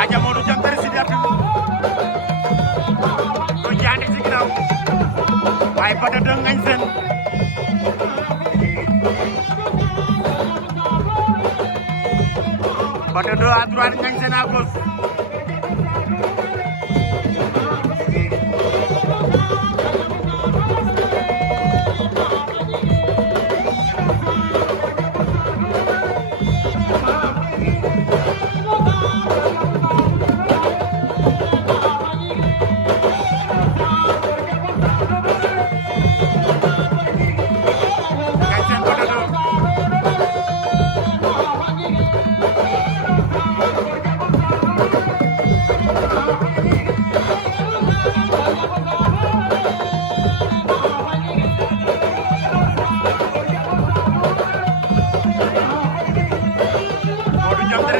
aja Modou Jam Tari Sidy Apim ko jaandi ci ginnaaw waaye Bada Deux Ngagne Sène Bada Deux à droite Ngagne Sène à gauche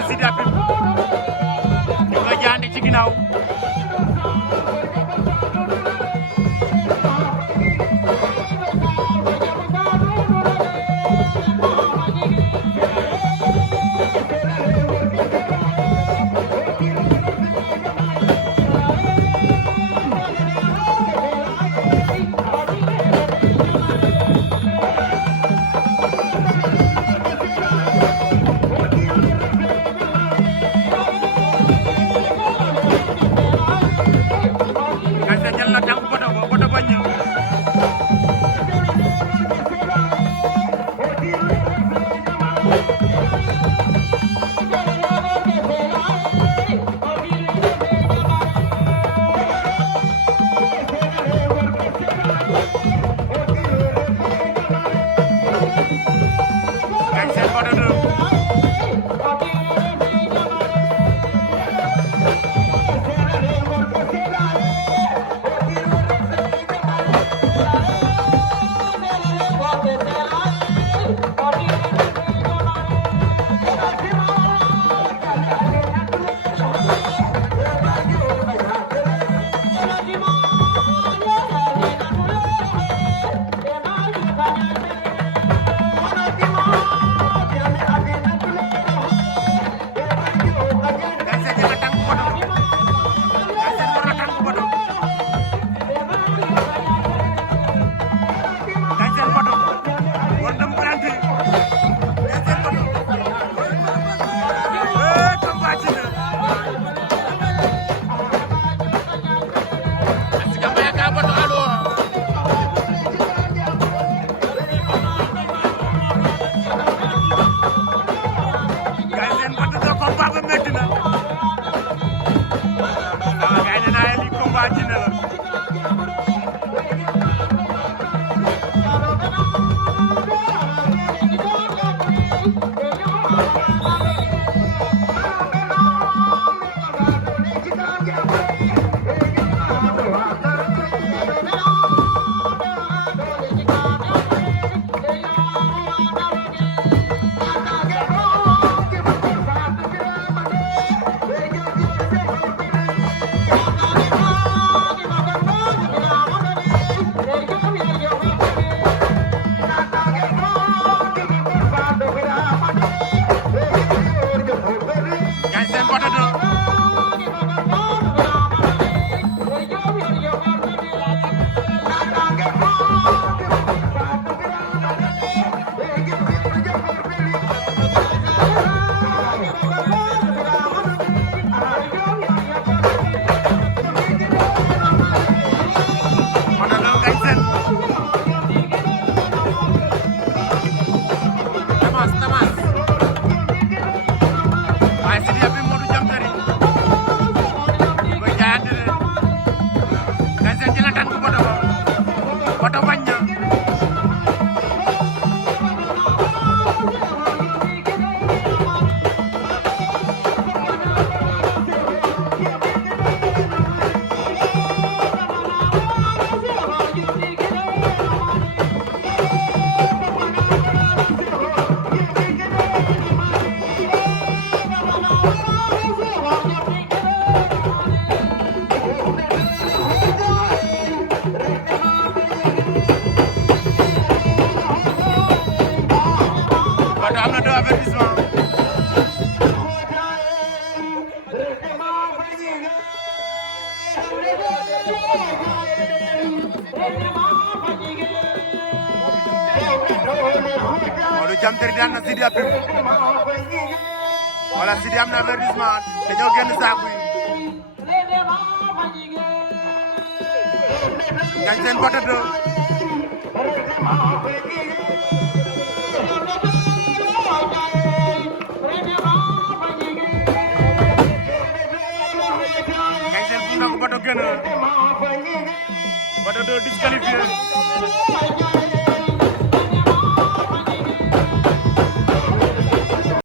Sidy Apim ñu nga jaandi ci ginnaaw Modou Jam Terry daan na Sidi Apim wala Sidi am na avertissement dañoo génn saaku yi Ngagne Sène Bata 2 Ngagne Sène pour na ko Bata génn Bata 2 disqualifié